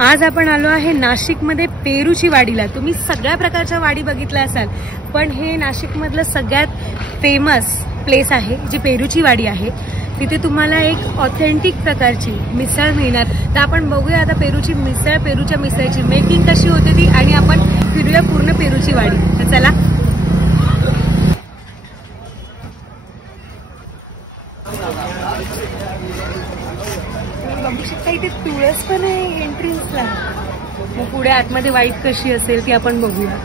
आज आपण आलो आहे नाशिकमध्ये पेरूची वाडीला। तुम्ही सगळ्या प्रकारच्या वाडी बघितल्या असाल, पण हे नाशिकमधलं सगळ्यात फेमस प्लेस आहे जी पेरूची वाडी आहे। तिथे तुम्हाला एक ऑथेंटिक प्रकारची मिसळ मिळणार। तर आपण बघूया आता पेरूची मिसळ, पेरूच्या मिसळची मेकिंग कशी होते ती, आणि आपण फिरूया पूर्ण पेरूची वाडी। तर चला। बघू शकता इथे तुळस पण आहे एंट्रन्सला। मग पुढे आतमध्ये वाईट कशी असेल ती आपण बघूया।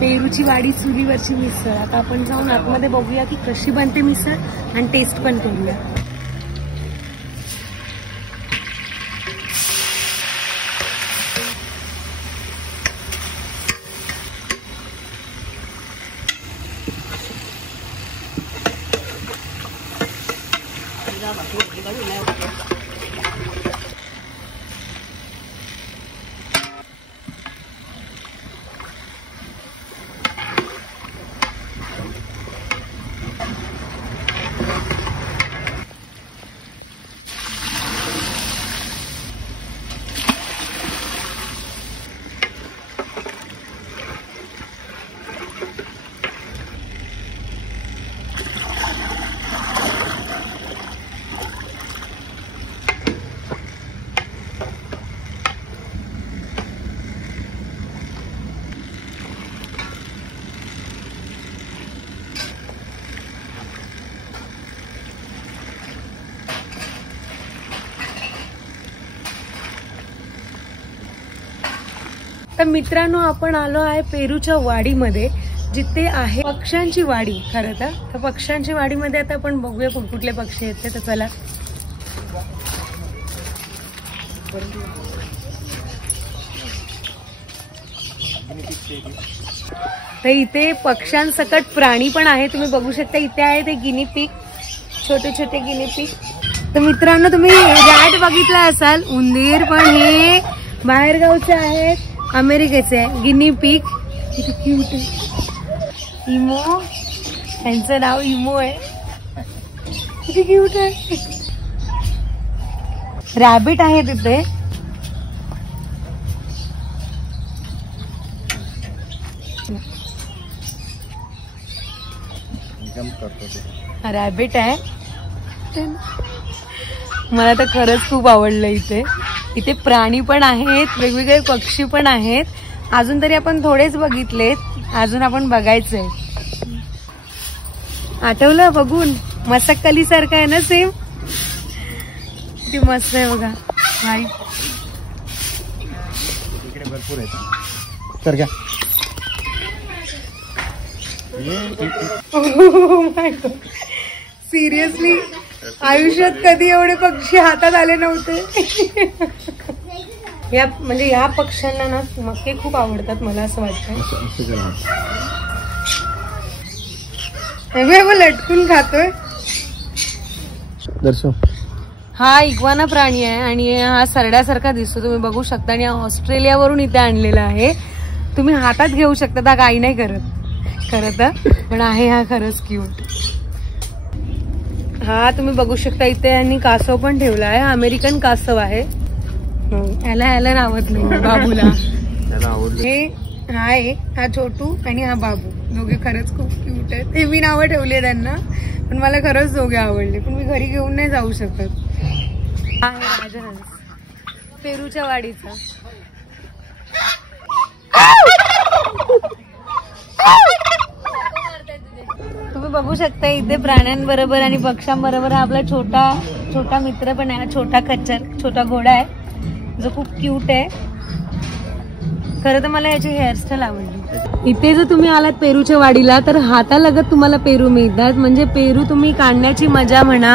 पेरूची वाडी चुलीवरची मिसळ। आता आपण जाऊन आतमध्ये बघूया की कशी बनते मिसळ आणि टेस्ट पण करूया। तर मित्रांनो, आपण आलो आहे पेरूच्या वाडीमध्ये, जिथे आहे पक्ष्यांची वाडी। खरं तर पक्ष्यांची वाडीमध्ये आता आपण बघूया कुठले पक्षी आहेत ते। तर चला। तर इथे पक्ष्यांसकट प्राणी पण आहे, तुम्ही बघू शकता। इथे आहे ते गिनी पिग, छोटे छोटे गिनी पिग। तर मित्रांनो, तुम्ही रॅट बघितला असाल, उंदीर, पण हे बाहेरगावचे आहेत, अमेरिकेचे आहे। गिनी पिग किती क्यूट आहे। इमो, त्यांचं नाव इमो आहे, किती क्यूट आहे। रॅबिट आहे तिथे। रॅबिट आहे। मला तर खरंच खूप आवडलं इथे। इथे प्राणी पण आहेत, वेगवेगळे पक्षी पण आहेत। अजून तरी आपण थोडेच बघितलेत, अजून आपण बघायचंय। आठवलं बघून? मसक्कली सारखं आहे ना, सेम। किती मस्त आहे बघा भाई। इकडे भरपूर आहेत। तर का सिरियसली आयुष्यात कधी एवढे पक्षी हातात आले नव्हते। या म्हणजे या पक्ष्यांना ना मक्के खूप आवडतात, मला असं वाटतं। लटकून खातोय। हा इग्वाना प्राणी आहे आणि हा सरड्यासारखा दिसतो, तुम्ही बघू शकता। आणि ऑस्ट्रेलियावरून इथे आणलेला आहे। तुम्ही हातात घेऊ शकता, हा काही नाही करत खरं तर, पण आहे हा खरंच क्यूट। हा तुम्ही बघू शकता, इथे यांनी कासव पण ठेवला आहे। अमेरिकन कासव आहे। याला नावत नाही बाबूला। हे हा आहे, हा छोटू आणि हा बाबू, दोघे खरंच खूप क्यूट आहेत। हे मी नावं ठेवली त्यांना, पण मला खरंच दोघे आवडले, पण मी घरी घेऊन नाही जाऊ शकत। हा आहे राजहंस, पेरूच्या वाडीचा। तुम्ही बघू शकता इथे प्राण्यांबरोबर आणि पक्ष्यांबरोबर हा आपला छोटा मित्र पण आहे। छोटा खच्चर, छोटा घोडा आहे, जो खूप क्यूट आहे। खरं तर मला याची हेअरस्टाईल आवडली। इथे जर तुम्ही आलात पेरूच्या वाडीला, तर हातालगत तुम्हाला पेरू मिळतात। म्हणजे पेरू तुम्ही काढण्याची मजा म्हणा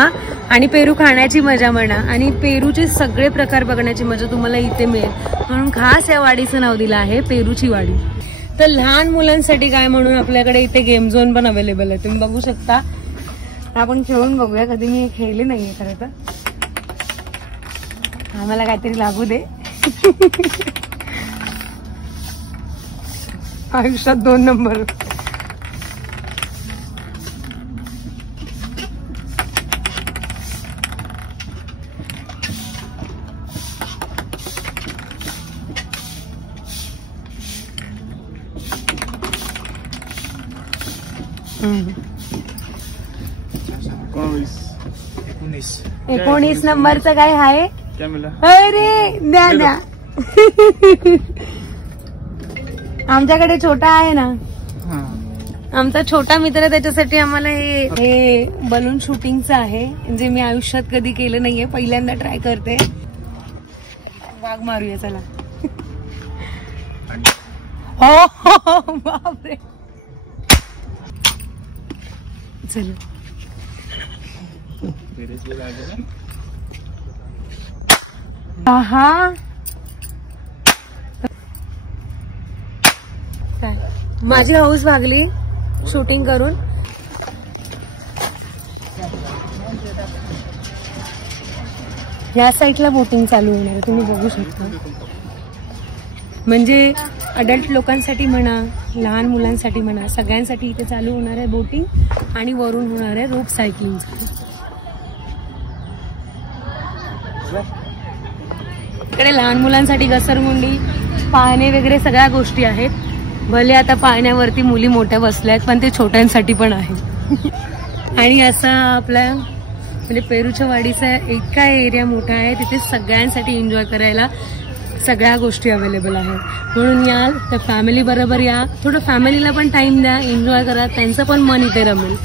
आणि पेरू खाण्याची मजा म्हणा, आणि पेरूचे सगळे प्रकार बघण्याची मजा तुम्हाला इथे मिळेल। म्हणून खास या वाडीचं नाव दिलं आहे पेरूची वाडी। तर लहान मुलांसाठी काय म्हणून आपल्याकडे इथे गेम झोन पण अवेलेबल आहे, तुम्ही बघू शकता। आपण खेळून बघूया, कधी मी खेळले नाहीये खरं तर। आम्हाला काहीतरी लागू दे। आयुष्यात 2 नंबर। 19 नंबरचं काय आहे? अरे द्या आमच्याकडे छोटा आहे ना, आमचा छोटा मित्र, त्याच्यासाठी आम्हाला हे बलून शूटिंगचं आहे, जे मी आयुष्यात कधी केलं नाहीये, पहिल्यांदा ट्राय करते. वाघ मारूया चला. हो बापरे, चल. हा माझी हाऊस भागली शूटिंग करून. या साईडला बोटिंग चालू होणार आहे, तुम्ही बघू शकता. म्हणजे अडल्ट लोकांसाठी म्हणा, लहान मुलांसाठी म्हणा, सगळ्यांसाठी इथे चालू होणार आहे बोटिंग. आणि वरून होणार आहे रोप सायकलिंग. इकडे लहान मुलांसाठी घसरगुंडी, पाळणे वगैरे सगळ्या गोष्टी आहेत. भले आता पाळण्यावरती मुली मोठ्या बसल्यात, पण ते छोट्यांसाठी पण आहे. आणि असा आपला म्हणजे पेरूच्या वाडीचा इतका एरिया मोठा आहे, तिथे सगळ्यांसाठी एन्जॉय करायला सगळ्या गोष्टी अवेलेबल आहेत. म्हणून या तर फॅमिली बरोबर या, थोडं फॅमिलीला पण टाइम द्या, एन्जॉय करा, त्यांचं पण मन इथे रमेल.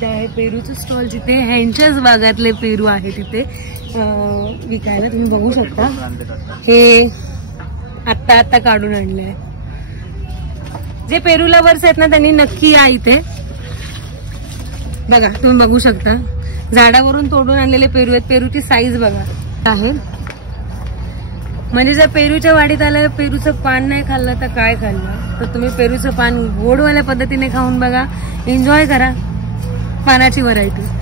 ते आहे पेरूचं स्टॉल, जिथे ह्यांच्याच बागातले पेरू आहे तिथे विकायला. तुम्ही बघू शकता, हे आत्ता काढून आणलंय. जे पेरू लवर्स आहेत ना, त्यांनी नक्की या इथे. बघा तुम्ही बघू शकता, झाडावरून तोडून आणलेले पेरू आहेत. पेरूची साईज बघा आहे. म्हणजे जर पेरूच्या वाडीत आलं, पेरूचं पान नाही खाल्लं तर काय खाल्लं. तर तुम्ही पेरूचं पान गोडवाल्या पद्धतीने खाऊन बघा, एन्जॉय करा पानाची व्हरायटी.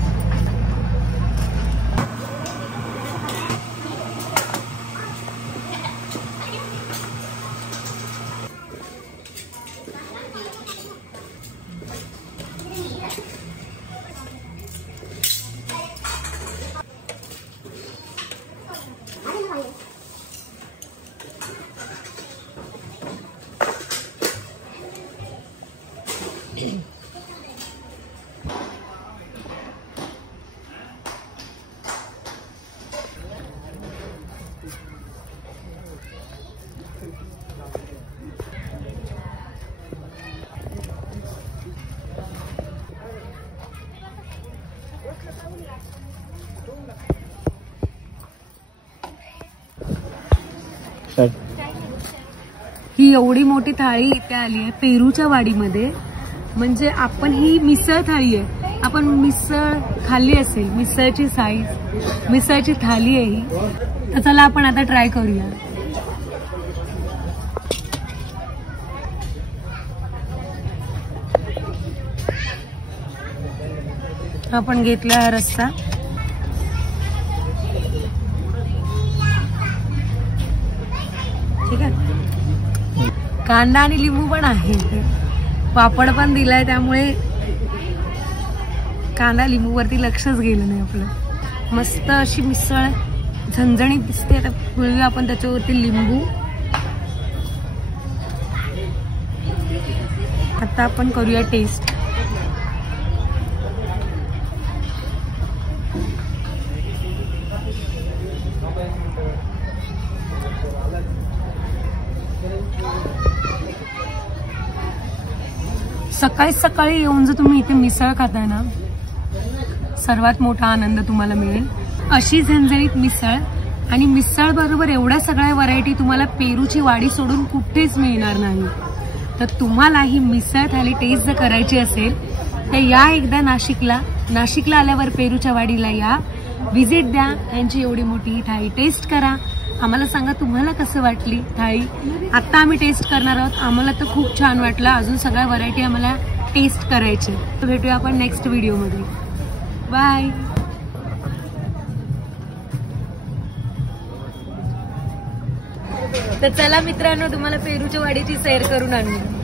ही एवढी मोठी थाळी इथे आली आहे पेरूच्या वाडीमध्ये. म्हणजे आपण ही मिसळ थाळी आहे, आपण मिसळ खाल्ली असेल, मिसळची साईज, मिसळची थाळी आहे ही. तर चला आपण आता ट्राय करूया. आपण घेतला हा रस्सा. ठीक आहे, कांदा आणि लिंबू पण आहे, पापड पण दिलाय, त्यामुळे कांदा लिंबूवरती लक्षच गेलं नाही आपलं. मस्त अशी मिसळ झणझणीत दिसते. आता पूर्वी आपण त्याच्यावरती लिंबू. आता आपण करूया टेस्ट. सकाळी सकाळी येऊन जर तुम्ही इथे मिसळ खाताय ना, सर्वात मोठा आनंद तुम्हाला मिळेल. अशी झणझणीत मिसळ, आणि मिसळ बरोबर एवढ्या सगळ्या व्हरायटी तुम्हाला पेरूची वाडी सोडून कुठेच मिळणार नाही. तर तुम्हाला ही मिसळ थाली टेस्ट जर करायची असेल तर या एकदा नाशिकला. नाशिकला आल्यावर पेरूच्या वाडीला या, व्हिजिट द्या, यांची एवढी मोठी थाळी टेस्ट करा. आम्हाला सांगा तुम्हाला कसं वाटली थाळी. आता आम्ही टेस्ट करणार आहोत, आम्हाला तर खूप छान वाटलं. अजून सगळ्या व्हरायटी आम्हाला टेस्ट करायचे. तर भेटूया आपण नेक्स्ट व्हिडिओमध्ये. बाय. तर चला मित्रांनो, तुम्हाला पेरूच्या वाडीची सैर करून आणली.